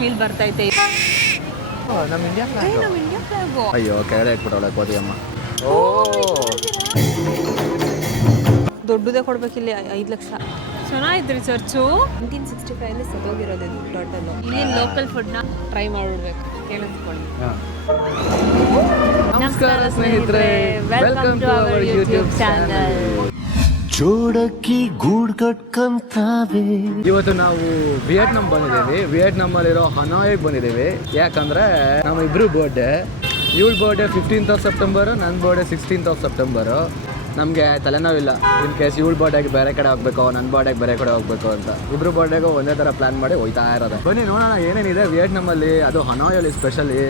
Feel ಬರ್ತೈತೆ. ನಮ್ಮ India ಏ, ನಮ್ಮ ಇಂಡಿಯಾ ಫ್ಲಾಗು ಅಯ್ಯೋ ಕೆಳಗಡೆ ಇಟ್ಬಿಟ್ಟವಳೆ ಕೋತಿ ಅಮ್ಮ. ಓ. ದೊಡ್ಡದೇ ಕೊಡ್ಬೇಕಿಲ್ಲಿ ಐದು ಲಕ್ಷ. ಚೆನ್ನಾಗಿದ್ರಿ ಚರ್ಚು ನೈನ್ಟೀನ್ ಸಿಕ್ಸ್ಟಿ ಫೈವಲ್ಲಿ ಸತ್ತೋಗಿರೋದು ಇದು ಟೋಟಲು ಇಲ್ಲಿ ಲೋಕಲ್ ಫುಡ್ನ ಟ್ರೈ ಮಾಡಿಬಿಡ್ಬೇಕು. ಕೇಳಿಸ್ಕೊಳ್ಳಿ. ನಮಸ್ಕಾರ ಸ್ನೇಹಿತರೆ. Welcome to our YouTube channel ಜೋಡಕ್ಕಿ ಗೂಡ್ ಕಟ್ಕಂತಾವೆ. ಇವತ್ತು ನಾವು ವಿಯೆಟ್ನಾಂ ಬಂದಿದ್ದೀವಿ. ವಿಯೆಟ್ನಾಂ ಅಲ್ಲಿರೋ ಹನಾಯಿಗೆ ಬಂದಿದ್ದೀವಿ. ಯಾಕಂದ್ರೆ ನಮ್ಮ ಇಬ್ರು ಬರ್ಡೇ ಇವಳ ಬರ್ಡೇ ಫಿಫ್ಟೀನ್ತ್ ಆಫ್ ಸೆಪ್ಟೆಂಬರು ನನ್ನ ಬರ್ಡೇ ಸಿಕ್ಸ್ಟೀನ್ತ್ ಆಫ್ ಸೆಪ್ಟೆಂಬರು ನಮಗೆ ತಲೆನೋವಿಲ್ಲ. ಇನ್ ಕೇಸ್ ಇವಳ ಬರ್ಡೇಗೆ ಬೇರೆ ಕಡೆ ಹೋಗ್ಬೇಕು ನನ್ನ ಬರ್ಡೇಗೆ ಬೇರೆ ಕಡೆ ಹೋಗ್ಬೇಕು ಅಂತ. ಇಬ್ರು ಬರ್ಡೇಗೂ ಒಂದೇ ಥರ ಪ್ಲಾನ್ ಮಾಡಿ ಹೋಯ್ತಾ ಇರೋದು. ಬನ್ನಿ, ನೋಡೋಣ ಏನೇನಿದೆ ವಿಯೆಟ್ನಾಮಲ್ಲಿ ಅದು ಹನಾಯಲ್ಲಿ ಸ್ಪೆಷಲಿ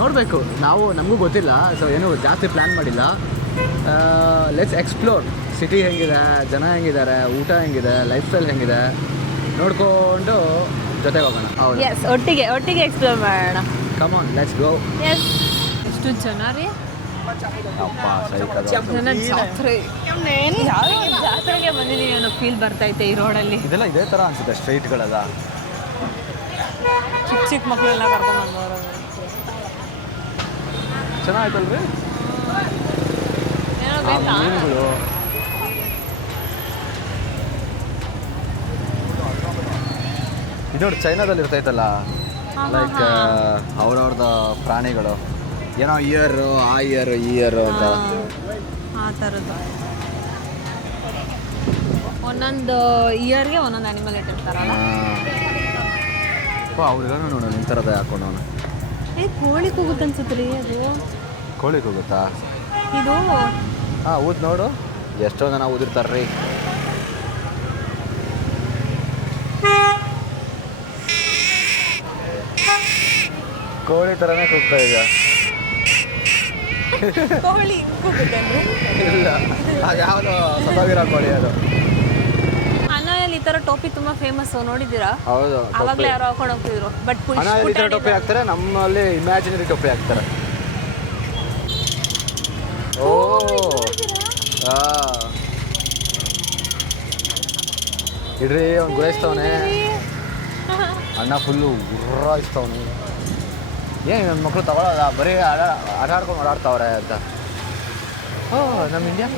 ನೋಡಬೇಕು. ನಾವು ನಮಗೂ ಗೊತ್ತಿಲ್ಲ ಸೊ ಏನು ಜಾಸ್ತಿ ಪ್ಲ್ಯಾನ್ ಮಾಡಿಲ್ಲ. ಲೆಟ್ಸ್ ಎಕ್ಸ್ಪ್ಲೋರ್ ಸಿಟಿ ಹೆಂಗಿದೆ? ಜನ ಹೆಂಗಿದ್ದಾರೆ? ಊಟ ಹೆಂಗಿದೆ? ಲೈಫ್ ಸ್ಟೈಲ್ ಹೆಂಗಿದೆ? ನೋಡ್ಕೊಂಡು ಜೊತೆಗೆ ಹೋಗೋಣ. ಹೌದು. ಎಸ್ ಒಟ್ಟಿಗೆ ಒಟ್ಟಿಗೆ ಎಕ್ಸ್ಪ್ಲೋರ್ ಮಾಡೋಣ. ಆನ್ ಲೆಟ್ಸ್ ಗೋ ಎಸ್ ಎಷ್ಟು ಜನ ರೀ? ಅಪ್ಪ ಜಾತ್ರೆಗೆ ಬಂದಿದ್ದೀನಿ ಅನ್ನೋ ಫೀಲ್ ಬರ್ತೈತೆ ಈ ರೋಡಲ್ಲಿ ಇದೆಲ್ಲ ಇದೇ ಥರ ಅನ್ಸುತ್ತೆ ಸ್ಟ್ರೈಟ್ಗಳೆಲ್ಲ ಚಿಕ್ಕ ಚಿಕ್ಕ ಮಕ್ಕಳೆಲ್ಲ ಕರ್ಕೊಂಡು ಬಂದವರು ಚೆನ್ನಾಯ್ತಲ್ರಿ ಮೀನುಗಳು ಇದು ನೋಡಿ ಚೈನಾದಲ್ಲಿ ಇರ್ತೈತಲ್ಲ ಲೈಕ್ ಅವ್ರವ್ರದ್ದು ಪ್ರಾಣಿಗಳು. ಏನೋ ಇಯರ್ ಆ ಇಯರ್ ಈ ಇಯರ್ ಅಂತ ಆ ಥರದ್ದು ಒಂದೊಂದು ಇಯರ್ಗೆ ಒಂದೊಂದು ಅನಿಮಲ್ ಇಟ್ಟಿರ್ತಾರಲ್ಲ? ಅವ್ರಿಗೂ ನೋಡು ಥರದ ಹಾಕೊಂಡು ಅವನು. ಏ ಕೋಳಿ ಕೂಗುತ್ತೆ ಅನ್ಸುತ್ತೆ ರೀ ಅದು. ಕೋಳಿ ಕೂಗುತ್ತಾ? ಇದು ಹಾಂ ಊದ್ ನೋಡು. ಎಷ್ಟೋ ಜನ ಊದಿರ್ತಾರ್ರಿ ಕೋಳಿ ಥರನೇ ಕೂಗ್ತಾ ಇದೆಯಾ? ಕೋಳಿ ಇಲ್ಲ. ಅದು ಯಾವುದು ಸತ್ತೋಗಿರೋ ಕೋಳಿ ಅದು. ಅನಾಯಲ್ಲಿ ಈ ಥರ ಟೋಪಿ ತುಂಬಾ ಫೇಮಸ್ ನೋಡಿದ್ದೀರಾ? ಹೌದು ಅವಾಗಲೇ ಯಾರೋ ಹಾಕೊಂಡು ಹೋಗ್ತಿದ್ರು. ಬಟ್ ಹಣ ಈ ಥರ ಟೊಪ್ಪಿ ಹಾಕ್ತಾರೆ ನಮ್ಮಲ್ಲಿ ಇಮ್ಯಾಜಿನರಿ ಟೋಪಿ ಹಾಕ್ತಾರೆ. ಓ. ಇಡ್ರಿ ಅವ್ನು ಗುರಾಯಿಸ್ತವನೆ ಅಣ್ಣ ಫುಲ್ಲು ಗುರ್ರಾಯಿಸ್ತವನು ಏನು ನನ್ನ ಮಕ್ಕಳು ತಗೊಳ್ಳೋದ ಬರೀ ಆಟ ಆಟ ಆಡ್ಕೊಂಡು ಓಡಾಡ್ತಾವ್ರೆ ಅಂತ. ಓ ನಮ್ಮ ಇಂಡಿಯಾ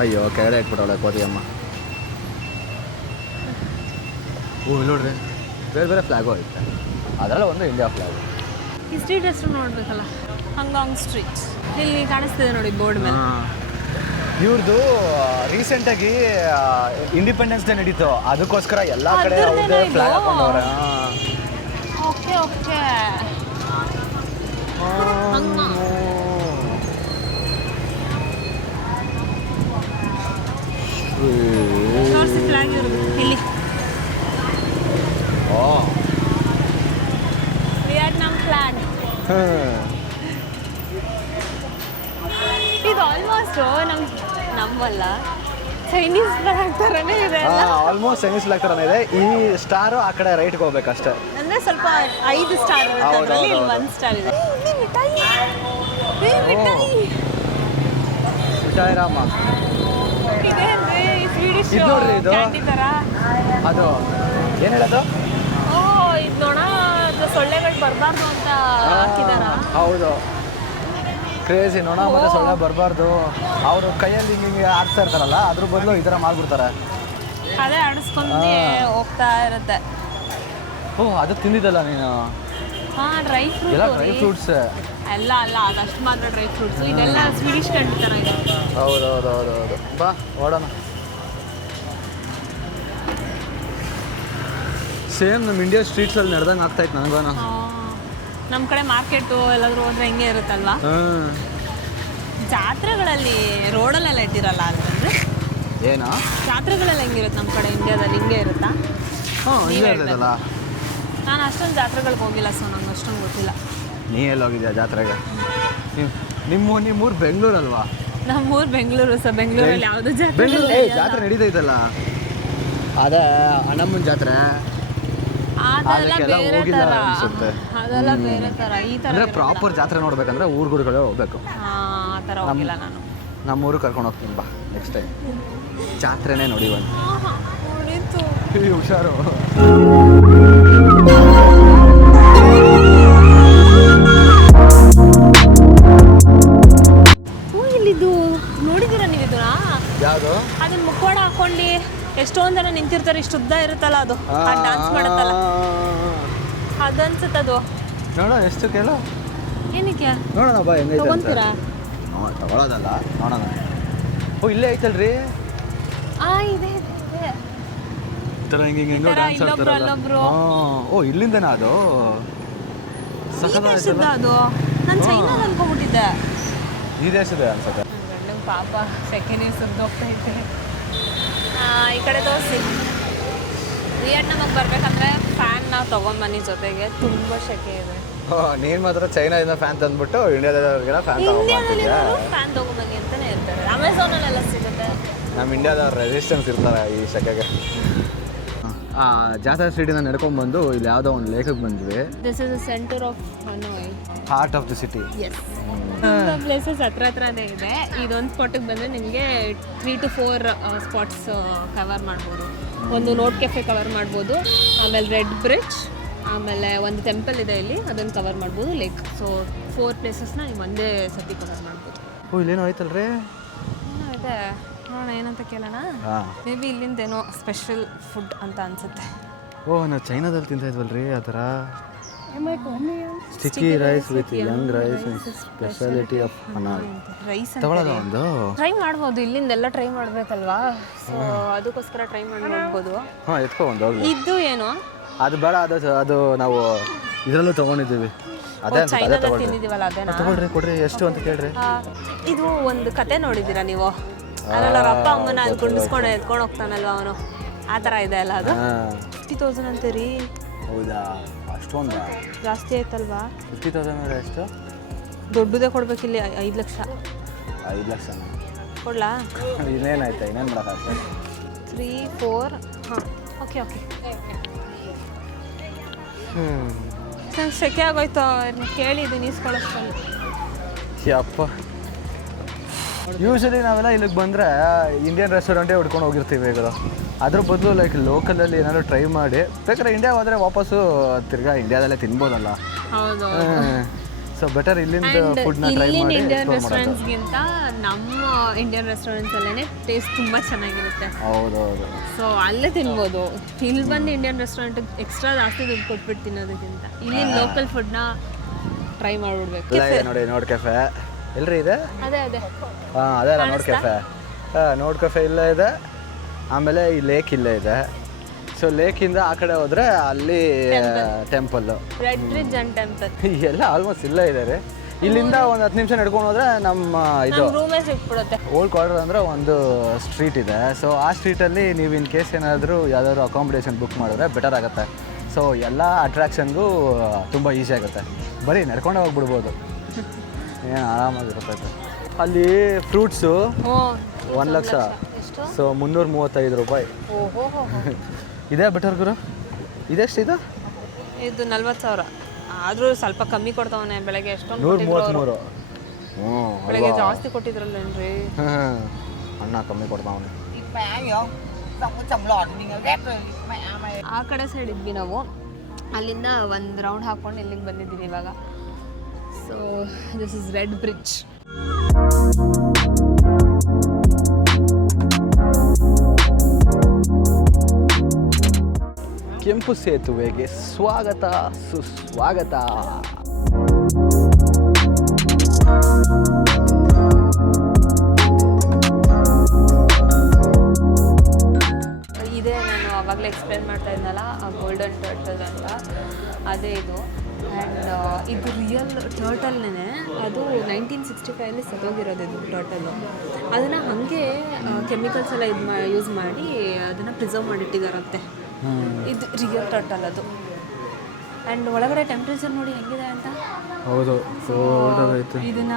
ಅಯ್ಯೋ ಕೆಳಗಡೆ ಇಟ್ಬಿಟ್ಟವಳೆ ಕೋತಿ ಅಮ್ಮ ಓ ನೋಡ್ರಿ ಬೇರೆ ಬೇರೆ ಫ್ಲ್ಯಾಗು ಐತೆ. ಅದರಲ್ಲ ಒಂದು ಇಂಡಿಯಾ ಫ್ಲಾಗ್ ಈ ಸ್ಟ್ರೀಟ್ ಹೆಸರು ನೋಡ್ಬೇಕಲ್ಲ? ಹಂಗಾಂಗ್ ಸ್ಟ್ರೀಟ್ ಇಲ್ಲಿ ಕಾಣಿಸ್ತಿದೆ ನೋಡಿ ಬೋರ್ಡ್ ಮೇಲೆ. ಇವ್ರದ್ದು ರೀಸೆಂಟಾಗಿ ಇಂಡಿಪೆಂಡೆನ್ಸ್ ಡೇ ನಡೀತು. ಅದಕ್ಕೋಸ್ಕರ ಎಲ್ಲ ಕಡೆ ಅವ್ರದ್ದೇ ಫ್ಲಾಗ್ ಹಾಕೊಂಡವ್ರೆ. Okay okay. ಫ್ಲಾಗ್ ಇರೋದು ಇಲ್ಲಿ ಓ ವಿಯಟ್ನಾಂ ಫ್ಲಾಗ್ ಇದು ಆಲ್ಮೋಸ್ಟ್ ನಮ್ ನಮ್ಮಲ್ಲ. ಚೈನೀಸ್ ಫ್ಲಾಗ್ ಥರನೇ ಇದೆ ಆಲ್ಮೋಸ್ಟ್ ಚೈನೀಸ್ ಫ್ಲಾಗ್ ಇದೆ. ಈ ಸ್ಟಾರು ಆ ಕಡೆ ರೈಟ್ಗೆ ಹೋಗ್ಬೇಕಷ್ಟೇ ಅಂದ್ರೆ ಸ್ವಲ್ಪ ಐದು ಸ್ಟಾರ್ ಇರುತ್ತೆ. ಒಂದು ಸ್ಟಾರ್ ಇದೆ. ಏ, ಮಿಠಾಯಿ? ಏ, ಮಿಠಾಯಿ? ಮಿಠಾಯಿರಾಮ ಇದೆ ನೋಡ್ರಿ ಇದು. ಕ್ಯಾಂಡಿ ತರ. ಅದು ಏನು ಹೇಳೋದು ಓ ಇದು ನೋಡ ಅದು ಸೊಳ್ಳೆಗಳು ಬರಬಾರ್ದು ಅಂತ ಹಾಕಿದಾರ? ಹೌದು. ಕ್ರೇಜಿ ನೋಣ ಮತ್ತೆ ಸೊಳ್ಳೆ ಬರಬಾರ್ದು. ಅವರು ಕೈಯಲ್ಲಿ ಹಿಂಗೆ ಹಿಂಗೆ ಆಡ್ತಾ ಇರ್ತಾರಲ್ಲ ಅದ್ರ ಬದಲು ಈ ಥರ ಮಾಡ್ಬಿಡ್ತಾರೆ. ಅದೇ ಆಡಿಸ್ಕೊಂಡು ಹೋಗ್ತಾ ಇರುತ್ತೆ. ಓ ಅದು ತಿಂದಿದ್ದಲ್ಲ ನೀನು? ಹಾ ಡ್ರೈ ಎಲ್ಲ ಫ್ರೂಟ್ ಡ್ರೈ ಫ್ರೂಟ್ಸ್ ಎಲ್ಲ ಅಲ್ಲ ಅದಷ್ಟು ಮಾತ್ರ ಡ್ರೈ ಫ್ರೂಟ್ಸ್ ಇದೆಲ್ಲ ಸ್ವೀಡಿಶ್ ಕಂಡು ತರ ಇದೆ. ಹೌದು ಹೌದು ಹೌದು ಹೌದು. ಬಾ ಓಡೋಣ. ಸೇಮ್ ನಮ್ಮ ಇಂಡಿಯಾ ಸ್ಟ್ರೀಟ್ಸಲ್ಲಿ ನಡೆದಂಗೆ ಆಗ್ತಾಯಿತ್ತು ನನಗೋನ ನಮ್ಮ ಕಡೆ ಮಾರ್ಕೆಟು ಎಲ್ಲಾದರೂ ಹೋದ್ರೆ ಹಿಂಗೆ ಇರುತ್ತಲ್ವಾ? ಹಾಂ. ಜಾತ್ರೆಗಳಲ್ಲಿ ರೋಡಲ್ಲೆಲ್ಲ ಇಟ್ಟಿರಲ್ಲ ಅಂತಂದ್ರೆ ಏನೋ? ಜಾತ್ರೆಗಳೆಲ್ಲ ಹೆಂಗಿರುತ್ತೆ ನಮ್ಮ ಕಡೆ ಇಂಡಿಯಾದಲ್ಲಿ ಹಿಂಗೆ ಇರುತ್ತಾ? ಹ್ಞೂ ಹಿಂಗೆ ಹೇಳ್ಬೇಕು. ನಾನು ಅಷ್ಟೊಂದು ಜಾತ್ರೆಗಳಿಗೆ ಹೋಗಿಲ್ಲ ಸೊ ನಂಗೆ ಅಷ್ಟೊಂದು ಗೊತ್ತಿಲ್ಲ. ನೀ ಎಲ್ಲಿ ಹೋಗಿದ್ಯಾ ಜಾತ್ರೆಗೆ ನಿಮ್ಮ ನಿಮ್ಮೂರು ಬೆಂಗಳೂರಲ್ವಾ? ನಮ್ಮೂರು ಬೆಂಗಳೂರು ಸರ್ ಬೆಂಗಳೂರಲ್ಲಿ ಯಾವುದು ಜಾತ್ರೆ ಬೆಂಗಳೂರು ಜಾತ್ರೆ ನಡೀತೈತಲ್ಲ ಅದೇ ಅಣ್ಣಮ್ಮನ ಜಾತ್ರೆ. ಅದೆಲ್ಲ ಅದಕ್ಕೆಲ್ಲ ಬೇರೆ ಹೋಗಿಲ್ಲ ತರ. ಅನ್ಸುತ್ತೆ. ಅದೆಲ್ಲ ಬೇರೆ ತರ. ಈ ತರ ಅಂದರೆ ಪ್ರಾಪರ್ ಜಾತ್ರೆ ನೋಡ್ಬೇಕಂದ್ರೆ ಗುರುಗಳು ಹೋಗ್ಬೇಕು. ಆ ಊರು ಹೋಗಿಲ್ಲ ನಾನು. ನಮ್ಮೂರು ಕರ್ಕೊಂಡು ಹೋಗ್ತೀನಿ ಬಾ ನೆಕ್ಸ್ಟ್ ಟೈಮ್ ಜಾತ್ರೆನೇ ನೋಡಿ ನೋಡಿತು ಹುಷಾರು. ಇಷ್ಟು ಉದ್ದ ಇರುತ್ತಲ್ಲ ಅದು? ಡಾನ್ಸ್ ಮಾಡುತ್ತಲ್ಲ? ಅದನ್ಸುತ್ತೆ ಅದು. ನೋಡೋ ಎಷ್ಟು ಕೇಳು ಏನಕ್ಕೆ? ನೋಡೋಣ ಬಾ ಹೆಂಗೈತೆ. ತಗೊಂತೀರಾ? ತಗೊಳ್ಳೋದಲ್ಲ ನೋಡೋಣ. ಓ ಇಲ್ಲೇ ಐತಲ್ರಿ? ಆ ಇದೆ ಇದೆ, ತರ ಥರ ಹಿಂಗೆ ಹಿಂಗೆ ಥರ ಇಲ್ಲೊಬ್ರು, ಅಲ್ಲೊಬ್ರು. ಓ ಇಲ್ಲಿಂದನಾ ಅದು? ದೇಶದ ಅದು. ನಾನು ಚೈನಾದ ಅನ್ಕೊಂಡ್ಬಿಟ್ಟಿದ್ದೆ. ಈ ದೇಶದ ಅನ್ಸುತ್ತೆ. ಗಂಡಂಗೆ ಪಾಪ ಸೆಕೆಂಡ್ ಇಯರ್ ಸುರಿದೋಗ್ತಾ ಇದ್ದೆ ಆ, ಈ ಕಡೆ ತೋರಿಸಿ. ವಿಯಟ್ನಾಮಿಗೆ ಬರಬೇಕಂದ್ರೆ ಫ್ಯಾನ್ ನಾವು ತೊಗೊಂಬನ್ನಿ ಜೊತೆಗೆ. ತುಂಬ ಸೆಕೆ ಇದೆ. ನೀನು ಮಾತ್ರ ಚೈನಾದಿಂದ ಫ್ಯಾನ್ ತಂದ್ಬಿಟ್ಟು ಇಂಡಿಯಾದವ್ರಿಗೆಲ್ಲ ಫ್ಯಾನ್ ಇಂಡಿಯಾದಲ್ಲಿ ಫ್ಯಾನ್ ತೊಗೊಂಬನ್ನಿ ಅಂತಾನೆ ಹೇಳ್ತಾರೆ. ಅಮೆಝಾನಲ್ಲೆಲ್ಲ ಸಿಗುತ್ತೆ. ನಮ್ಮ ಇಂಡಿಯಾದವ್ರ ರೆಸಿಸ್ಟೆನ್ಸ್ ಇರ್ತಾರೆ ಈ ಸೆಕೆಗೆ ಆ ಜಾತ್ರಾ ಸ್ಟ್ರೀಟಿಂದ ನಡ್ಕೊಂಡ್ಬಂದು ಇಲ್ಲಿ ಯಾವುದೋ ಒಂದು ಲೇಖಕ್ಕೆ ಬಂದ್ವಿ. This is centre of Hanoi heart of the city places ಹತ್ರ ಹತ್ರನೇ ಇದೆ. ಇದೊಂದು ಸ್ಪಾಟಿಗೆ ಬಂದರೆ ನಿಮಗೆ three two four spots cover ಮಾಡ್ಬೋದು. ಒಂದು ನೋಟ್ ಕೆಫೆ ಕವರ್ ಮಾಡ್ಬೋದು ಆಮೇಲೆ ರೆಡ್ ಬ್ರಿಡ್ಜ್ ಆಮೇಲೆ ಒಂದು ಟೆಂಪಲ್ ಇದೆ ಇಲ್ಲಿ ಅದನ್ನು ಕವರ್ ಮಾಡ್ಬೋದು ಲೈಕ್ ಸೊ ಫೋರ್ ಪ್ಲೇಸಸ್ನ ನೀವು ಒಂದೇ ಸತಿ ಕವರ್ ಮಾಡ್ಬೋದು. ಓ ಇಲ್ಲೇನೋ ಆಯ್ತಲ್ರಿ? ಏನೋ ಇದೆ. ನೋಡೋಣ ಏನಂತ ಕೇಳೋಣ? ಮೇ ಬಿ ಇಲ್ಲಿಂದೇನೋ ಸ್ಪೆಷಲ್ ಫುಡ್ ಅಂತ ಅನ್ಸುತ್ತೆ. ಓ ನಾವು ಚೈನಾದಲ್ಲಿ ತಿಂತಾ ಇದ್ವಲ್ರಿ ಆ ಥರ? Sticky rice with young rice speciality of Hanoi rice ತಗೊಳ್ಳೋದ ಒಂದು? ಟ್ರೈ ಮಾಡ್ಬೋದು ಇಲ್ಲಿಂದೆಲ್ಲ ಟ್ರೈ ಮಾಡಬೇಕಲ್ವಾ? ಸೊ ಅದಕ್ಕೋಸ್ಕರ ಟ್ರೈ ಮಾಡಿ ನೋಡ್ಬೋದು. ಹಾಂ ಎತ್ಕೊ ಒಂದು ಇದು ಏನು? ಅದು ಬೇಡ ಅದು ಅದು ನಾವು ಇದರಲ್ಲೂ ತಗೊಂಡಿದ್ದೀವಿ. ಅದೇ ಅನ್ಸುತ್ತೆ, ಅದೇ ತಗೊಳ್ರಿ. ತಿಂದಿದ್ದೀವಲ್ಲ ಅದೇನಾ? ತಗೊಳ್ರಿ ಕೊಡ್ರಿ ಎಷ್ಟು ಅಂತ ಕೇಳ್ರಿ. ಇದು ಒಂದು ಕತೆ ನೋಡಿದ್ದೀರಾ ನೀವು? ಅದ್ರಲ್ಲಿ ಅವ್ರ ಅಪ್ಪ ಅಮ್ಮನ ಅದು ಕುಂಡಿಸ್ಕೊಂಡು ಎತ್ಕೊಂಡು ಹೋಗ್ತಾನಲ್ವ ಅವನು? ಆ ಥರ ಇದೆ ಅಲ್ಲ ಅದು? ಹಾಂ. ಫಿಫ್ಟಿ ತೌಸಂಡ್ ಅಂತೀರಿ? ಹೌದಾ? ಅಷ್ಟೊಂದು? ಜಾಸ್ತಿ ಆಯ್ತಲ್ವಾ? ಫಿಫ್ಟಿ ತೌಸಂಡ್ ಅಂದರೆ ಎಷ್ಟು? ದೊಡ್ಡದೇ ಕೊಡ್ಬೇಕಿಲ್ಲಿ ಐದು ಲಕ್ಷ. ಐದು ಲಕ್ಷ. ಕೊಡ್ಲಾ? ಇನ್ನೇನಾಯ್ತಾ? ಇನ್ನೇನು ಮಾಡೋಕ್ಕಾಗ್ತದೆ ತ್ರೀ ಫೋರ್ ಹಾಂ ಓಕೆ ಓಕೆ ಹ್ಞೂ ನಂಗೆ ಸೆಕೆ ಆಗೋಯ್ತು ಅವ್ರನ್ನ ಕೇಳಿದ್ದೀನಿ ಇಸ್ಕೊಳ್ಳೋಷ್ಟರಲ್ಲಿ ಯಪ್ಪ. ಯೂಶಲಿ ನಾವೆಲ್ಲ ಇಲ್ಲಿಗೆ ಬಂದರೆ ಇಂಡಿಯನ್ ರೆಸ್ಟೋರೆಂಟೇ ಹುಡ್ಕೊಂಡು ಹೋಗಿರ್ತೀವಿ ಈಗ ಅದ್ರ ಬದಲು ಲೈಕ್ ಲೋಕಲಲ್ಲಿ ಏನಾದ್ರು ಟ್ರೈ ಮಾಡಿ ಬೇಕಾದ್ರೆ ಇಂಡಿಯಾ ಹೋದರೆ ವಾಪಸ್ಸು ತಿರ್ಗಾ ಇಂಡಿಯಾದಲ್ಲೇ ತಿನ್ಬೋದಲ್ಲ. ಹೌದು. ಸೊ ಬೆಟರ್ ಇಲ್ಲಿಂದ ಫುಡ್ನ ಟ್ರೈ ಮಾಡಿ ಇಂಡಿಯನ್ ರೆಸ್ಟೋರೆಂಟ್ಸ್ಗಿಂತ ನಮ್ಮ ಇಂಡಿಯನ್ ರೆಸ್ಟೋರೆಂಟ್ಸ್ ಅಲ್ಲೇ ಟೇಸ್ಟ್ ತುಂಬ ಚೆನ್ನಾಗಿರುತ್ತೆ. ಹೌದೌದು. ಸೊ ಅಲ್ಲೇ ತಿನ್ಬೋದು. ಇಲ್ಲಿ ಬಂದು ಇಂಡಿಯನ್ ರೆಸ್ಟೋರೆಂಟ್ ಎಕ್ಸ್ಟ್ರಾ ಜಾಸ್ತಿ ದುಡ್ಡು ಕೊಟ್ಬಿಟ್ಟು ತಿನ್ನೋದಕ್ಕಿಂತ ಇಲ್ಲಿ ಲೋಕಲ್ ಫುಡ್ನ ಟ್ರೈ ಮಾಡ್ಬಿಡ್ಬೇಕು. ನೋಡಿ ನೋಡ್ ಕೆಫೆ ಎಲ್ರಿ ಇದೆ? ಅದೇ ಅದೇ. ಹಾಂ ಅದೇ ಅಲ್ಲ ನೋಡ್ ಕೆಫೆ ಹಾಂ ನೋಡ್ ಕೆಫೆ ಇಲ್ಲೇ ಇದೆ. ಆಮೇಲೆ ಈ ಲೇಕ್ ಇಲ್ಲೇ ಇದೆ. ಸೊ ಲೇಕಿಂದ ಆ ಕಡೆ ಹೋದ್ರೆ ಅಲ್ಲಿ temple red bridge and temple ಎಲ್ಲ ಆಲ್ಮೋಸ್ಟ್ ಇಲ್ಲೇ ಇದೆ ರೀ. ಇಲ್ಲಿಂದ ಒಂದು ಹತ್ತು ನಿಮಿಷ ನಡ್ಕೊಂಡು ಹೋದ್ರೆ ನಮ್ಮ ಇದು ನಮ್ಮ ರೂಮೇ ಸಿಕ್ಬಿಡುತ್ತೆ. ಓಲ್ಡ್ ಕ್ವಾರ್ಟರ್ ಅಂದರೆ ಒಂದು ಸ್ಟ್ರೀಟ್ ಇದೆ. ಸೊ ಆ ಸ್ಟ್ರೀಟಲ್ಲಿ ನೀವು ಇನ್ ಕೇಸ್ ಏನಾದರೂ ಯಾವ್ದಾದ್ರು ಅಕಾಮಿಡೇಷನ್ ಬುಕ್ ಮಾಡಿದ್ರೆ ಬೆಟರ್ ಆಗುತ್ತೆ. ಸೊ ಎಲ್ಲ ಅಟ್ರಾಕ್ಷನ್ಗೂ ತುಂಬ ಈಸಿ ಆಗುತ್ತೆ. ಬರೀ ನಡ್ಕೊಂಡೇ ಹೋಗ್ಬಿಡ್ಬೋದು. ಏನು ಆರಾಮಾಗಿರುತ್ತೆ ಅಲ್ಲಿ ಫ್ರೂಟ್ಸು ಓ ಒಂದು ಲಕ್ಷ. ಸೊ ಮುನ್ನೂರ ಮೂವತ್ತೈದು ರೂಪಾಯಿ. ಇದೇ ಬೆಟರ್ ಗುರು? ಇದೆಷ್ಟು ಇದು? ನಲ್ವತ್ತು ಸಾವಿರ. ಆದರೂ ಸ್ವಲ್ಪ ಕಮ್ಮಿ ಕೊಡ್ತಾವನೆ ಬೆಳಗ್ಗೆ ಎಷ್ಟೊಂದು ನೂರ. ಮೂವತ್ತ್ಮೂರು ಬೆಳಗ್ಗೆ ಜಾಸ್ತಿ ಕೊಟ್ಟಿದ್ರಲ್ಲೇನ್ರಿ ಹಾಂ ಅಣ್ಣ ಕಮ್ಮಿ ಕೊಡ್ತಾವನೆ. ಆ ಕಡೆ ಸೈಡ್ ಇದ್ವಿ ನಾವು. ಅಲ್ಲಿಂದ ಒಂದು ರೌಂಡ್ ಹಾಕೊಂಡು ಇಲ್ಲಿಗೆ ಬಂದಿದ್ದೀವಿ ಇವಾಗ. So this is red bridge ಕೆಂಪು ಸೇತುವೆಗೆ ಸ್ವಾಗತ ಸುಸ್ವಾಗತ. ಇದೇ ನಾನು ಆವಾಗಲೇ ಎಕ್ಸ್ಪ್ಲೇನ್ ಮಾಡ್ತಾ ಇದ್ನಲ್ಲ ಗೋಲ್ಡನ್ ಟರ್ಟಲ್ ಅಂತ. ಅದೇ ಇದು. ಆ್ಯಂಡ್ ಇದು ರಿಯಲ್ ಟರ್ಟಲ್ನೇ ಅದು ನೈನ್ಟೀನ್ ಸಿಕ್ಸ್ಟಿ ಫೈವಲ್ಲಿ ಸತ್ತೋಗಿರೋದು ಇದು ಟರ್ಟಲ್ಲು ಅದನ್ನು ಹಾಗೆ ಕೆಮಿಕಲ್ಸ್ ಎಲ್ಲ ಇದು ಮಾ ಯೂಸ್ ಮಾಡಿ ಅದನ್ನು ಪ್ರಿಸರ್ವ್ ಮಾಡಿಟ್ಟಿದಾರಂತೆ. ಇದು ರಿಯಲ್ ಟರ್ಟಲ್ ಅದು. ಆ್ಯಂಡ್ ಒಳಗಡೆ ಟೆಂಪ್ರೇಚರ್ ನೋಡಿ ಹೆಂಗಿದೆ ಅಂತ? ಹೌದು ಇದನ್ನ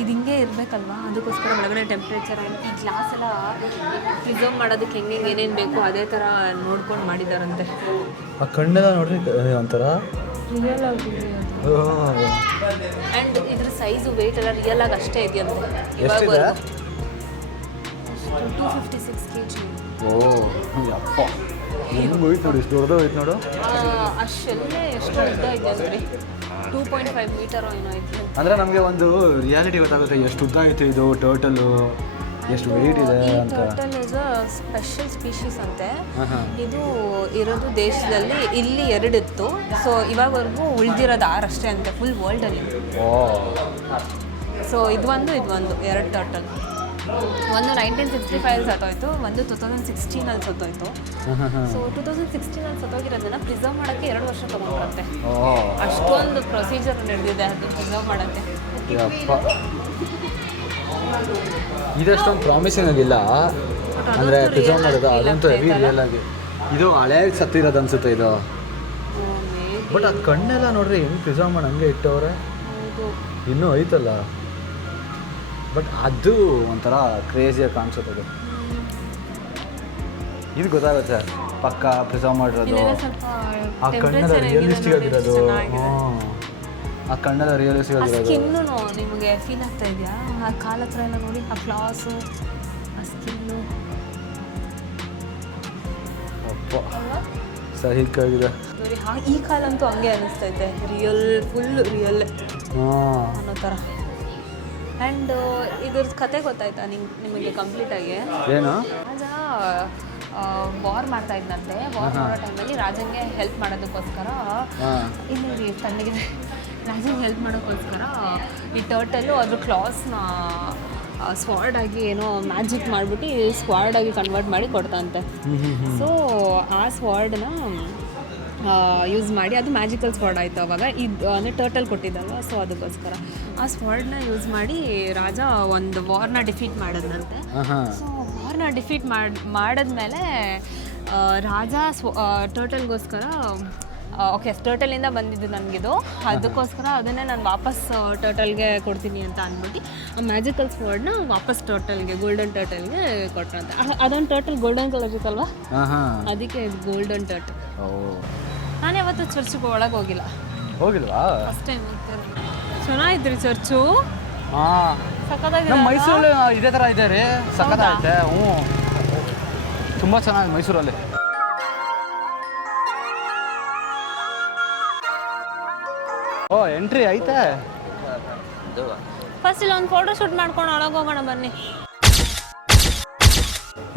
ಇದು ಹಿಂಗೆ ಇರಬೇಕಲ್ವಾ? ಅದಕ್ಕೋಸ್ಕರ ಒಳಗಡೆ ಟೆಂಪ್ರೇಚರ್ ಈ ಗ್ಲಾಸ್ ಎಲ್ಲ ಪ್ರಿಸರ್ವ್ ಮಾಡೋದಕ್ಕೆ ಹೆಂಗೆ ಏನೇನು ಬೇಕು ಅದೇ ಥರ ನೋಡ್ಕೊಂಡು ಮಾಡಿದಾರಂತೆ. ಆ ಕಣ್ಣೆಲ್ಲ ನೋಡ್ರಿ ಒಂಥರ ರಿಯಲ್ ಆಗಿ. ಆ್ಯಂಡ್ ಇದ್ರ ಸೈಜು ವೆಯ್ಟ್ ಎಲ್ಲ ರಿಯಲ್ ಆಗಿ ಅಷ್ಟೇ ಇದೆಯಂತೆ. ಎಷ್ಟಿದೆ? Two fifty six K G ಓ ಯಪ್ಪ. ಹೆಂಗೆ ಹೋಯ್ತು ನೋಡಿ ಇಷ್ಟು ದೊಡ್ಡದ ಹೋಯ್ತು ನೋಡು. ಅಷ್ಟೆಲ್ಲೇ ಎಷ್ಟು ಉದ್ದ ಇದೆ ಅಂದ್ರೆ ಟೂ ಪಾಯಿಂಟ್ ಫೈವ್ ಮೀಟರ್ ಏನೋ ಐತಿ ಅಂದರೆ ನಮಗೆ ಒಂದು ರಿಯಾಲಿಟಿ ಗೊತ್ತಾಗುತ್ತೆ ಎಷ್ಟು ಉದ್ದ ಆಯ್ತು ಇದು ಟೋಟಲು ಎಷ್ಟು ವೆಯ್ಟ್ ಇದೆ ಈ ಅಂತ. Turtle is a special species ಅಂತೆ. ಇದು ಇರೋದು ದೇಶದಲ್ಲಿ ಇಲ್ಲಿ ಎರಡಿತ್ತು. ಸೊ ಇವಾಗವರೆಗೂ ಉಳಿದಿರೋದು ಆರಷ್ಟೇ ಅಂತೆ ಫುಲ್ ವರ್ಲ್ಡಲ್ಲಿ ಅಲ್ಲಿ. ಸೊ ಇದು ಒಂದು ಇದು ಒಂದು ಎರಡು ಟರ್ಟಲ್ ಒಂದು ನೈನ್ಟೀನ್ ಸಿಕ್ಸ್ಟಿ ಫೈವ್ ಸತ್ತೋಯ್ತು ಒಂದು ಟೂ ತೌಸಂಡ್ ಸಿಕ್ಸ್ಟೀನಲ್ಲಿ ಸತ್ತೋಯ್ತು. ಸೊ ಟೂ ತೌಸಂಡ್ ಸಿಕ್ಸ್ಟೀನಲ್ಲಿ ಸತ್ತೋಗಿರೋದನ್ನ ಪ್ರಿಸರ್ವ್ ಮಾಡೋಕ್ಕೆ ಎರಡು ವರ್ಷ ತೊಗೊಂಡ್ಬರುತ್ತೆ ಅಷ್ಟೊಂದು ಪ್ರೊಸೀಜರ್ ನಡೆದಿದೆ ಅದು ಪ್ರಿಸರ್ವ್ ಮಾಡೋಕ್ಕೆ. ಇದಷ್ಟೊಂದು ಪ್ರಾಮಿಸಿಂಗ್ ಆಗಿಲ್ಲ. ಅಂದರೆ ಪ್ರಿಸರ್ವ್ ಮಾಡೋದು ಅದಂತೂ ಹೆವಿ ರಿಯಲ್ ಆಗಿ. ಇದು ಹಳೆ ಸತ್ತಿರೋದು ಅನ್ಸುತ್ತೆ ಇದು. ಬಟ್ ಅದು ಕಣ್ಣೆಲ್ಲ ನೋಡ್ರಿ ಹೆಂಗೆ ಪ್ರಿಸರ್ವ್ ಮಾಡಿ ಹಂಗೆ ಇಟ್ಟವ್ರೆ. ಇನ್ನೂ ಐತಲ್ಲ. ಬಟ್ ಅದು ಒಂಥರ ಕ್ರೇಜಿಯಾಗಿ ಕಾಣಿಸುತ್ತೆ ಅದು. ಇದು ಗೊತ್ತಾಗುತ್ತೆ ಪಕ್ಕ ಪ್ರಿಸರ್ವ್ ಮಾಡಿರೋದು. ಆ ಕಣ್ಣೆಲ್ಲ ರಿಯಲಿಸ್ಟಿಕ್ ಆಗಿರೋದು ಹ್ಮ್. ಆ ಕಣ್ಣೆಲ್ಲ ರಿಯಲ್ ಸ್ಕಿನ್ನು ನಿಮಗೆ ಫೀಲ್ ಆಗ್ತಾ ಇದೆಯಾ? ಆ ಕಾಲ ಹತ್ರ ಎಲ್ಲ ನೋಡಿ ಆ ಕ್ಲಾಸು ಆ ಸ್ಕಿನ್ನು ಸಹಿಕಾಗಿದೆ ನೋಡಿ ಹಾ ಈ ಕಾಲ ಅಂತೂ ಹಂಗೆ ಅನಿಸ್ತೈತೆ. ರಿಯಲ್ ಫುಲ್ ರಿಯಲ್ ಅನ್ನೋ ಥರ ಆ್ಯಂಡ್ ಇದ್ರದ್ದು ಕತೆ ಗೊತ್ತಾಯ್ತಾ ನಿಮ್ಗೆ ನಿಮಗೆ ಕಂಪ್ಲೀಟಾಗಿ ಏನು? ರಾಜ ವಾರ್ ಮಾಡ್ತಾ ಇದ್ದಂತೆ ವಾರ್ ಮಾಡೋ ಟೈಮಲ್ಲಿ ರಾಜಂಗೆ ಹೆಲ್ಪ್ ಮಾಡೋದಕ್ಕೋಸ್ಕರ ಇನ್ನು ಇಲ್ಲಿ ತಣ್ಣಗಿದೆ. ರಾಜಂಗೆ ಹೆಲ್ಪ್ ಮಾಡೋಕ್ಕೋಸ್ಕರ ಈ ಟರ್ಟಲ್ಲು ಅದ್ರ ಕ್ಲಾಸ್ನ ಸ್ವಾರ್ಡ್ ಆಗಿ ಏನೋ ಮ್ಯಾಜಿಕ್ ಮಾಡಿಬಿಟ್ಟು ಸ್ವಾರ್ಡ್ ಆಗಿ ಕನ್ವರ್ಟ್ ಮಾಡಿ ಕೊಡ್ತಂತೆ. ಸೊ ಆ ಸ್ವಾರ್ಡ್ನ ಯೂಸ್ ಮಾಡಿ ಅದು ಮ್ಯಾಜಿಕಲ್ ಸ್ವಾರ್ಡ್ ಆಯಿತು ಅವಾಗ. ಇದು ಅಂದರೆ ಟರ್ಟಲ್ ಕೊಟ್ಟಿದ್ದಲ್ವ ಸೊ ಅದಕ್ಕೋಸ್ಕರ. ಆ ಸ್ವಾರ್ಡ್ನ ಯೂಸ್ ಮಾಡಿ ರಾಜ ಒಂದು ವಾರ್ನ ಡಿಫೀಟ್ ಮಾಡಿದ್ನಂತೆ. ಸೊ ವಾರ್ನ ಡಿಫೀಟ್ ಮಾಡಿ ಮಾಡಿದ್ಮೇಲೆ ರಾಜ ಸ್ವ ಟೋಟಲ್ಗೋಸ್ಕರ ಓಕೆ ಟರ್ಟಲಿಂದ ಬಂದಿದ್ದು ನನಗಿದು. ಅದಕ್ಕೋಸ್ಕರ ಅದನ್ನೇ ನಾನು ವಾಪಸ್ ಟೋಟಲ್ಗೆ ಕೊಡ್ತೀನಿ ಅಂತ ಅಂದ್ಬಿಟ್ಟು ಆ ಮ್ಯಾಜಿಕಲ್ ಸ್ವಾರ್ಡ್ನ ವಾಪಸ್ ಟೋಟಲ್ಗೆ ಗೋಲ್ಡನ್ ಟರ್ಟಲ್ಗೆ ಕೊಟ್ರಂತೆ. ಅ- ಅದೊಂದು ಟರ್ಟಲ್ ಗೋಲ್ಡನ್ ಕಲರ್ ಇತ್ತಲ್ವಾ ಅದಕ್ಕೆ ಗೋಲ್ಡನ್ ಟರ್ಟಲ್ ನಾನು ಯಾವತ್ತು ಚರ್ಚ್ಗೆ ಒಳಗೆ ಹೋಗಿಲ್ಲ. ಹೋಗಿಲ್ವಾ? ಫಸ್ಟ್ ಟೈಮ್ ಚೆನ್ನಾಗಿದ್ರಿ ಚರ್ಚು? ಮೈಸೂರಲ್ಲಿ ಇದೇ ಥರ ಇದೆ ರೀ. ಸಖತ್ತಾಗೈತೆ. ಹ್ಞೂ. ತುಂಬ ಚೆನ್ನಾಗಿದೆ ಮೈಸೂರಲ್ಲಿ. ಓ ಎಂಟ್ರಿ ಐತೆ? ಫಸ್ಟ್ ಇಲ್ಲಿ ಒಂದು ಫೋಟೋ ಶೂಟ್ ಮಾಡ್ಕೊಂಡು ಒಳಗೆ ಹೋಗೋಣ ಬನ್ನಿ.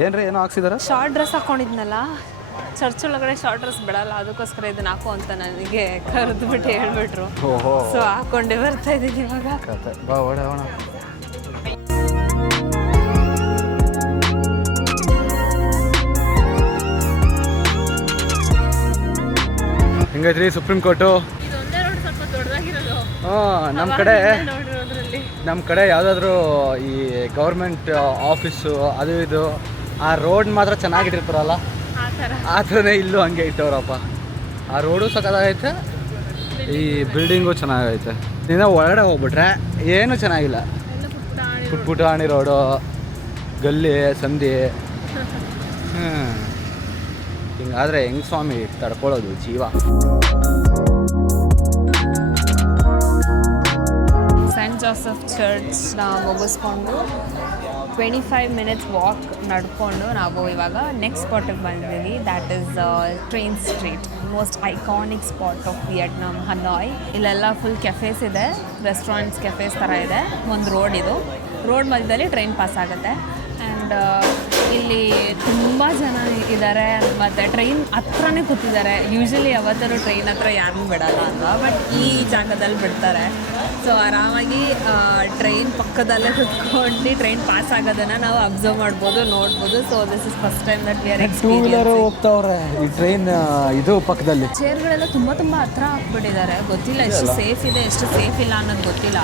ಏನ್ರಿ ಏನೋ ಹಾಕ್ಸಿದಾರ? ಶಾರ್ಟ್ ಡ್ರೆಸ್ ಹಾಕೊಂಡಿದ್ನಲ್ಲ? ಚರ್ಚ್ ಒಳಗಡೆ ಶಾರ್ಟ್ ಡ್ರೆಸ್ ಬಿಡಲ್ಲ ಅದಕ್ಕೋಸ್ಕರ ಇದನ್ನ ಹಾಕು ಅಂತ ನನಗೆ ಕರೆದು ಬಿಟ್ಟು ಹೇಳ್ಬಿಟ್ರು. ಓಹೋ. ಸೊ ಹಾಕೊಂಡೆ ಬರ್ತಾ ಇದ್ದೀನಿ ಇವಾಗ. ಕತೆ. ಬಾ ಓಡೋಣ ಹೆಂಗೈತ್ರಿ ಸುಪ್ರೀಂ ಕೋರ್ಟು? ನಮ್ಮ ಕಡೆ ನಮ್ಮ ಕಡೆ ಯಾವುದಾದ್ರೂ ಈ ಗೌರ್ಮೆಂಟ್ ಆಫೀಸು ಅದು ಇದು ಆ ರೋಡ್ ಮಾತ್ರ ಚೆನ್ನಾಗಿಟ್ಟಿರ್ತಾರಲ್ಲ? ಆ ಥರ. ಆ ಥರನೇ ಇಲ್ಲೂ ಹಂಗೆ ಇಟ್ಟವ್ರಪ್ಪ. ಆ ರೋಡು ಸಖತ್ತಾಗೈತೆ ಈ ಬಿಲ್ಡಿಂಗು ಚೆನ್ನಾಗೈತೆ. ಇನ್ನು ಒಳಗಡೆ ಹೋಗ್ಬಿಟ್ರೆ ಏನೂ ಚೆನ್ನಾಗಿಲ್ಲ. ಪುಟ್ ಪುಟಾಣಿ ರೋಡು. ಗಲ್ಲಿ ಸಂಧಿ ಹ್ಞೂ ಹಿಂಗಾದರೆ ಹೆಂಗ್ ಸ್ವಾಮಿ ತಡ್ಕೊಳ್ಳೋದು ಜೀವ. ಜೋಸಫ್ ಚರ್ಚ್ನ ಮುಗಿಸ್ಕೊಂಡು ಟ್ವೆಂಟಿ ಫೈವ್ ಮಿನಿಟ್ಸ್ ವಾಕ್ ನಡ್ಕೊಂಡು ನಾವು ಇವಾಗ ನೆಕ್ಸ್ಟ್ ಸ್ಪಾಟಿಗೆ ಬಂದಿದ್ದೀವಿ. That is train street most iconic spot of Vietnam Hanoi ಇಲ್ಲೆಲ್ಲ ಫುಲ್ ಕೆಫೇಸ್ ಇದೆ. ರೆಸ್ಟೋರೆಂಟ್ಸ್ ಕೆಫೇಸ್ ಥರ ಇದೆ. ಒಂದು ರೋಡ್ ಇದು. ರೋಡ್ ಮಧ್ಯದಲ್ಲಿ ಟ್ರೈನ್ ಪಾಸ್ ಆಗುತ್ತೆ. ಆ್ಯಂಡ್ ಇಲ್ಲಿ ತುಂಬ ಜನ ಇದ್ದಾರೆ ಮತ್ತು ಟ್ರೈನ್ ಹತ್ರನೇ ಕೂತಿದ್ದಾರೆ. ಯೂಶಲಿ ಯಾವತ್ತಾರು ಟ್ರೈನ್ ಹತ್ರ ಯಾರೂ ಬಿಡಲ್ಲ ಅಲ್ವಾ ಬಟ್ ಈ ಜಾಗದಲ್ಲಿ ಬಿಡ್ತಾರೆ. ಸೊ ಆರಾಮಾಗಿ ಟ್ರೈನ್ ಪಕ್ಕದಲ್ಲೇ ಕುತ್ಕೊಂಡು ಟ್ರೈನ್ ಪಾಸ್ ಆಗೋದನ್ನ ನಾವು ಅಬ್ಸರ್ವ್ ಮಾಡ್ಬೋದು ನೋಡ್ಬೋದು. So this is first time that we are two wheeler experience ಹೋಗ್ತಾವ್ರೆ ಈ ಟ್ರೈನ್ ಇದು ಪಕ್ಕದಲ್ಲಿ. ಚೇರ್ಗಳೆಲ್ಲ ತುಂಬ ತುಂಬ ಹತ್ರ ಹಾಕ್ಬಿಟ್ಟಿದ್ದಾರೆ ಗೊತ್ತಿಲ್ಲ ಎಷ್ಟು ಸೇಫ್ ಇದೆ ಎಷ್ಟು ಸೇಫ್ ಇಲ್ಲ ಅನ್ನೋದು ಗೊತ್ತಿಲ್ಲ.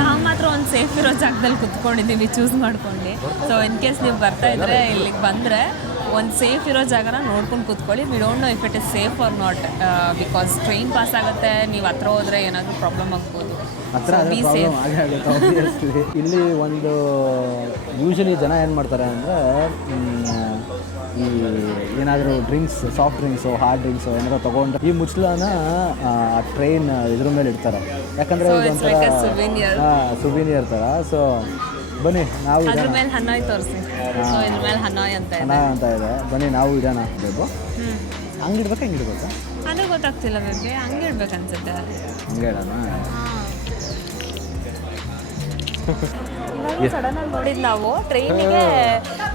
ನಾವು ಮಾತ್ರ ಒಂದು ಸೇಫ್ ಇರೋ ಜಾಗದಲ್ಲಿ ಕುತ್ಕೊಂಡಿದ್ದೀವಿ ಚೂಸ್ ಮಾಡ್ಕೊಂಡು. ಸೊ ಇನ್ ಕೇಸ್ ನೀವು ಬರ್ತಾ ಇದ್ರೆ ಇಲ್ಲಿಗೆ ಬಂದರೆ ಒಂದು ಸೇಫ್ ಇರೋ ಜಾಗನ ನೋಡ್ಕೊಂಡು ಕುತ್ಕೊಳ್ಳಿ. We don't know if it is safe or not because train pass ಆಗುತ್ತೆ ನೀವು ಹತ್ರ ಹೋದರೆ ಏನಾದರೂ ಪ್ರಾಬ್ಲಮ್ ಆಗ್ಬೋದು. ಹತ್ರ ಆದರೆ ಪ್ರಾಬ್ಲಮ್ ಆಗೇ ಆಗುತ್ತೆ obviously. ಇಲ್ಲಿ ಒಂದು ಯೂಶಲಿ ಜನ ಏನು ಮಾಡ್ತಾರೆ ಅಂದರೆ ಈ ಏನಾದರೂ drinks soft drinks hard drinks ಏನಾದ್ರು ತೊಗೊಂಡು ಈ ಮುಚ್ಚಲನ ಟ್ರೈನ್ ಇದ್ರ ಮೇಲೆ ಇಡ್ತಾರೆ. ಯಾಕಂದರೆ ಇದೊಂಥರ ಸುವಿನಿಯರ್ ಥರ ಸೊ ಬನ್ನಿ ನಾವು ಹನಾಯ್ ಅಂತ ಇದೆ. ಅಂತ ಇದೆ. ಬನ್ನಿ ನಾವು ಇಡೋಣ ಬೇಕು. ಹ್ಮ್. ಹಂಗೆ ಇಡ್ಬೇಕಾ ಹಿಂಗೆ ಇಡ್ಬೇಕಾ ಅದು ಗೊತ್ತಾಗ್ತಿಲ್ಲ ನನಗೆ. ಹಂಗೆ ಇಡ್ಬೇಕು ಅನ್ಸುತ್ತೆ ಹಂಗೆ ಇಡೋಣ. ಸಡನ್ ಆಗಿ ನೋಡಿದ್ ನಾವು. ಟ್ರೈನಿಗೆ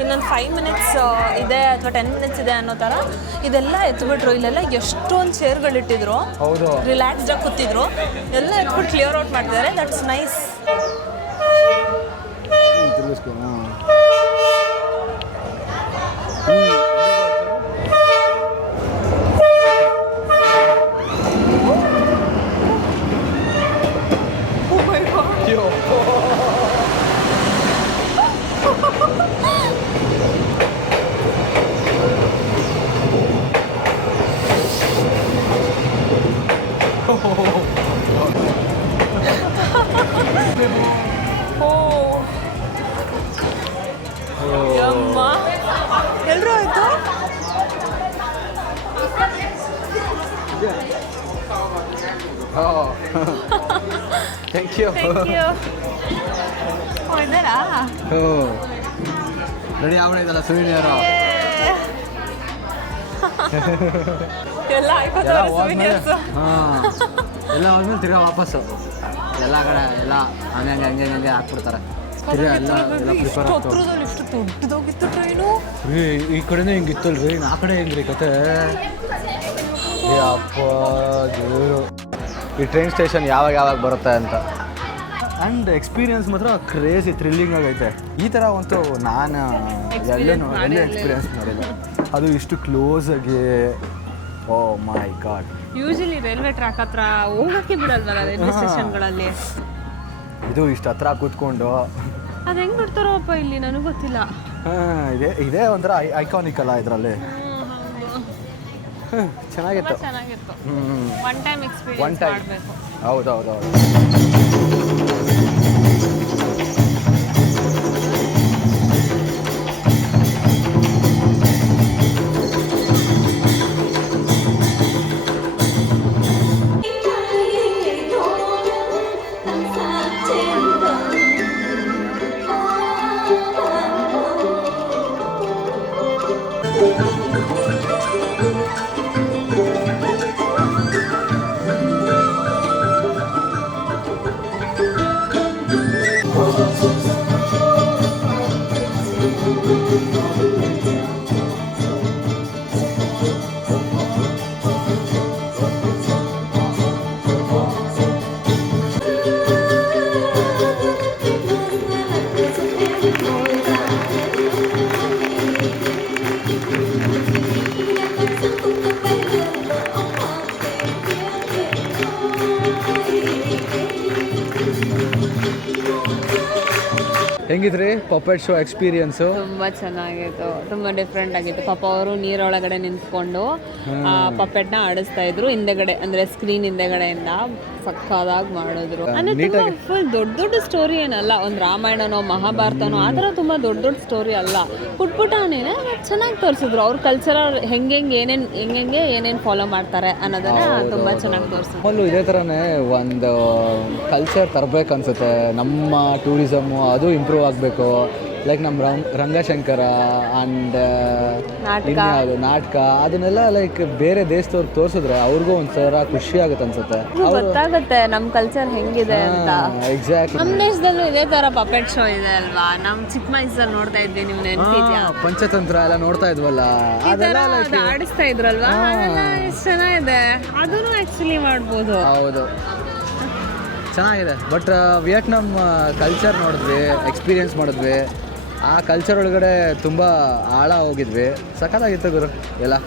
ಇನ್ನೊಂದು ಫೈವ್ ಮಿನಿಟ್ಸ್ ಇದೆ ಅಥವಾ ಟೆನ್ ಮಿನಿಟ್ಸ್ ಇದೆ ಅನ್ನೋ ತರ ಇದೆಲ್ಲ ಎತ್ಬಿಟ್ರು. ಇಲ್ಲೆಲ್ಲ ಎಷ್ಟೊಂದು ಚೇರ್ಗಳಿಟ್ಟಿದ್ರು ಹೌದು. ರಿಲ್ಯಾಕ್ಸ್ಡ್ ಆಗಿ ಕೂತಿದ್ರು. ಎಲ್ಲ ಎತ್ಬಿಟ್ಟು ಕ್ಲಿಯರ್ ಔಟ್ ಮಾಡ್ತಿದ್ದಾರೆ. That's nice thank you thank you ಓ ಇದ್ದಾರಾ ರೆಡಿ ಆಗ್ಬಿಡಿದಲ್ಲ ಸುವೀನಿಯರು ಎಲ್ಲ ಎಲ್ಲ ಹೋದ್ಮೇಲೆ souvenirs. ಹಾಂ. ಎಲ್ಲ ಹೋದ್ಮೇಲೆ ತಿರ್ಗಾ ವಾಪಸ್ಸು. ಎಲ್ಲ ಕಡೆ ಎಲ್ಲ ಹಂಗೆ ಹಂಗೆ ಹಂಗೆ ಹಂಗೆ ಹಾಕ್ಬಿಡ್ತಾರೆ. ತಿರ್ಗಾ ಎಲ್ಲ ಎಲ್ಲ ಆಗ್ತಾವೆ. ಹತ್ರದಲ್ಲಿ ದೊಡ್ಡದಾಗಿತ್ತು ಟ್ರೈನು ಈ ಕಡೆನೇ ಹಿಂಗಿತ್ತಲ್ರಿ? ಆ ಕಡೆ ಹೆಂಗ್ರಿ ಕತೆ? ಏ ಅಪ್ಪ ದೇವ್ರು ಈ ಟ್ರೈನ್ ಸ್ಟೇಷನ್ ಯಾವಾಗ ಯಾವಾಗ ಬರುತ್ತೆ ಅಂತ. ಆ್ಯಂಡ್ ಎಕ್ಸ್ಪೀರಿಯನ್ಸ್ ಮಾತ್ರ ಕ್ರೇಜಿ ಥ್ರಿಲ್ಲಿಂಗ್ ಆಗೈತೆ. ಈ ಥರ ಒಂದು ನಾನು ಎಲ್ಲೇನು ಎಲ್ಲೇ ಎಕ್ಸ್ಪೀರಿಯನ್ಸ್ ಮಾಡಿಲ್ಲ. ಅದು ಇಷ್ಟು ಕ್ಲೋಸ್ ಆಗಿ ಓ my god usually railway track ಹತ್ರ ಹೋಗಕ್ಕೆ ಬಿಡಲ್ವಲ್ಲ ರೈಲ್ವೆ ಸ್ಟೇಷನ್ಗಳಲ್ಲಿ ಇದು ಇಷ್ಟು ಹತ್ರ ಕೂತ್ಕೊಂಡು. ಅದು ಹೆಂಗೆ ಬಿಡ್ತಾರೋ ಅಪ್ಪ ಇಲ್ಲಿ? ನನಗೆ ಗೊತ್ತಿಲ್ಲ. ಹಾಂ ಇದೆ ಇದೇ ಒಂಥರ ಐ ಐಕಾನಿಕ್ ಅಲ್ಲ ಇದರಲ್ಲಿ. ಚೆನ್ನಾಗಿತ್ತು. ಚೆನ್ನಾಗಿತ್ತು. ಒನ್ ಟೈಮ್ ಎಕ್ಸ್ಪೀರಿಯನ್ಸ್ ಮಾಡಬೇಕು ಹೌದು ಹೌದು ಹೌದು ಹೆಂಗಿದ್ರಿ ಪಪೆಟ್ ಶೋ ಎಕ್ಸ್ಪೀರಿಯನ್ಸ್ ತುಂಬ ಚೆನ್ನಾಗಿತ್ತು. ತುಂಬ ಡಿಫ್ರೆಂಟ್ ಆಗಿತ್ತು. ಪಾಪ ಅವರು ನೀರೊಳಗಡೆ ನಿಂತ್ಕೊಂಡು ಆ ನ ಆಡಿಸ್ತಾ ಇದ್ರು. ಹಿಂದೆಗಡೆ ಅಂದ್ರೆ ಸ್ಕ್ರೀನ್ ಹಿಂದೆಗಡೆಯಿಂದ ಸಕ್ಕದಾಗಿ ಮಾಡಿದ್ರು. ಅಂದ್ರೆ ತುಂಬಾ ಫುಲ್ ದೊಡ್ಡ ದೊಡ್ಡ ಸ್ಟೋರಿ ಏನಲ್ಲ ಒಂದು ರಾಮಾಯಣನೋ ಮಹಾಭಾರತನೋ ಆ ಥರ ತುಂಬ ದೊಡ್ಡ ದೊಡ್ಡ ಸ್ಟೋರಿ ಅಲ್ಲ. ಪುಟ್ಪುಟಾನೇನೆ ಚೆನ್ನಾಗಿ ತೋರಿಸಿದ್ರು. ಅವ್ರ ಕಲ್ಚರ್ ಹೆಂಗೆಂಗೆ ಏನೇನು ಹೆಂಗೆಂಗೆ ಏನೇನು ಫಾಲೋ ಮಾಡ್ತಾರೆ ಅನ್ನೋದನ್ನ ತುಂಬ ಚೆನ್ನಾಗಿ ತೋರಿಸಿದ್ರು. ಅಲ್ಲೂ ಇದೇ ಥರನೇ ಒಂದು ಕಲ್ಚರ್ ತರಬೇಕು ಅನ್ಸುತ್ತೆ ನಮ್ಮ ಟೂರಿಸಮ್ ಅದು ಇಂಪ್ರೂವ್ ಆಗಬೇಕು. ಲೈಕ್ ನಮ್ಮ ರಂಗ್ ರಂಗಶಂಕರ ಆ್ಯಂಡ್ ನಾಟಕ. ಇನ್ಯಾವುದು ನಾಟಕ. ಅದನ್ನೆಲ್ಲ ಲೈಕ್ ಬೇರೆ ದೇಶದವ್ರು ತೋರಿಸಿದ್ರೆ ಅವ್ರಿಗೂ ಒಂಥರ ಖುಷಿ ಆಗುತ್ತೆ ಅನ್ಸುತ್ತೆ. ಗೊತ್ತಾಗುತ್ತೆ. ನಮ್ಮ ಕಲ್ಚರ್ ಹೆಂಗಿದೆ ಅಂತ. ಎಕ್ಸಾಕ್ಟ್ ನಮ್ಮ ದೇಶದಲ್ಲೂ ಇದೇ ತರ ಪಪೆಟ್ ಶೋ ಇದೆ ಅಲ್ವಾ? ನಮ್ ಚಿಕ್ಕ ವಯಸ್ಸಲ್ಲಿ ನೋಡ್ತಾ ಇದ್ವಿ ನಿಮ್ ನೆನಪಿದ್ಯಾ? ಪಂಚತಂತ್ರ ಎಲ್ಲ ನೋಡ್ತಾ ಇದ್ವಲ್ಲ. ಅದೆಲ್ಲ ಆಡಿಸ್ತಾ ಇದ್ರಲ್ವಾ? ಚೆನ್ನಾಗಿದೆ. ಅದನ್ನು ಆಕ್ಚುಲಿ ಮಾಡ್ಬೋದು. ಹೌದು. ಚೆನ್ನಾಗಿದೆ. ಬಟ್ ವಿಯೆಟ್ನಾಮ್ ಕಲ್ಚರ್ ನೋಡಿದ್ವಿ ಎಕ್ಸ್ಪೀರಿಯನ್ಸ್ ಮಾಡಿದ್ವಿ. ಆ ಕಲ್ಚರ್ ಒಳಗಡೆ ತುಂಬ ಆಳ ಹೋಗಿದ್ವಿ. ಸಖತ್ತಾಗಿತ್ತು ಗುರು ಎಲ್ಲ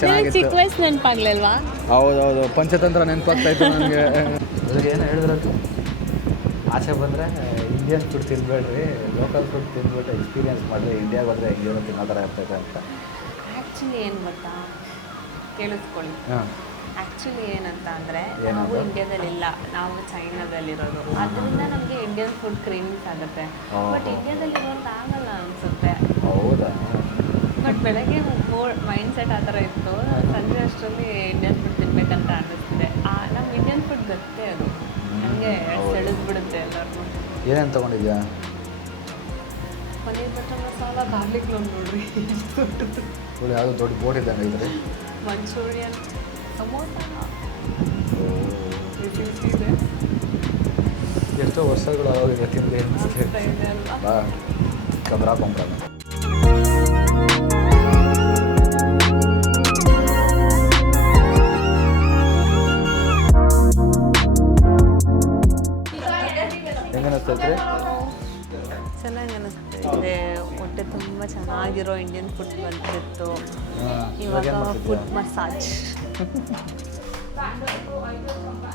ಚೆನ್ನಾಗಿತ್ತು. ಚಿಕ್ಕ ವಯಸ್ಸು ನೆನಪಾಗ್ಲಿಲ್ವಾ? ಹೌದೌದು ಪಂಚತಂತ್ರ ನೆನಪಾಗ್ತಾ ಇತ್ತು ನನಗೆ ಏನು ಹೇಳಿದ್ರು? ಆಸೆ ಬಂದರೆ ಇಂಡಿಯನ್ ಫುಡ್ ತಿನ್ಬೇಡ್ರಿ ಲೋಕಲ್ ಫುಡ್ ತಿಂದ್ಬಿಟ್ಟು ಎಕ್ಸ್ಪೀರಿಯನ್ಸ್ ಮಾಡಿರಿ ಇಂಡಿಯಾಗೆ ಬಂದರೆ ಹೆಂಗಿರೋ ತಿನ್ನೋ ಥರ ಇರ್ತೈತೆ ಅಂತ. ಆ್ಯಕ್ಚುಲಿ ಏನು ಗೊತ್ತಾ? ಕೇಳಿಸ್ಕೊಳ್ಳಿ. ಹಾಂ. ಆಕ್ಚುಲಿ ಏನಂತ ಅಂದರೆ ನಾವು ಇಂಡಿಯಾದಲ್ಲಿ ಇಲ್ಲ ನಾವು ಚೈನಾದಲ್ಲಿರೋದು ಅದರಿಂದ ನಮಗೆ ಇಂಡಿಯನ್ ಫುಡ್ ಕ್ರೇವಿಂಗ್ಸ್ ಆಗುತ್ತೆ. ಬಟ್ ಇಂಡಿಯಾದಲ್ಲಿ ಇರೋದು ಆಗಲ್ಲ ಅನಿಸುತ್ತೆ. ಹೌದಾ? ಬಟ್ ಬೆಳಗ್ಗೆ ಮೈಂಡ್ ಸೆಟ್ ಆ ಥರ ಇತ್ತು. ಸಂಜೆ ಅಷ್ಟರಲ್ಲಿ ಇಂಡಿಯನ್ ಫುಡ್ ತಿನ್ಬೇಕಂತ ಅನ್ನಿಸ್ತಿದೆ. ಆ ನಮ್ಮ ಇಂಡಿಯನ್ ಫುಡ್ ಗೊತ್ತೇ ಅದು. ನಮಗೆ ಸೆಳೆದ್ಬಿಡುತ್ತೆ ಎಲ್ಲರೂ ಏನೇನು ತೊಗೊಂಡಿದ್ಯಾ? ಪನ್ನೀರ್ ಬಟರ್ ಮಸಾಲ ಗಾರ್ಲಿಕ್ ಲೋನ್ ನೋಡ್ರಿ. ಯಾವುದೋ ದೊಡ್ಡ ಬೋರ್ಡ್ ಇದ್ದಂಗೆ ಇದ್ರೆ. ಮಂಚೂರಿಯನ್ ಇದೆ ಎಷ್ಟೋ ವರ್ಷಗಳು ಆಗೋಗಿದೆ ತಿಂದು ಇದೆ ಬಾ ಕಬ್ರ ಕೊಂಬ್ರ ಚೆನ್ನಾಗಿ ಅನಿಸ್ತಿದೆ ಹೊಟ್ಟೆ ತುಂಬ ಚೆನ್ನಾಗಿರೋ ಇಂಡಿಯನ್ ಫುಡ್ ಬಂದಿತ್ತು. ಇವಾಗ ಫುಡ್ ಮಸಾಜ್ Bạn 呵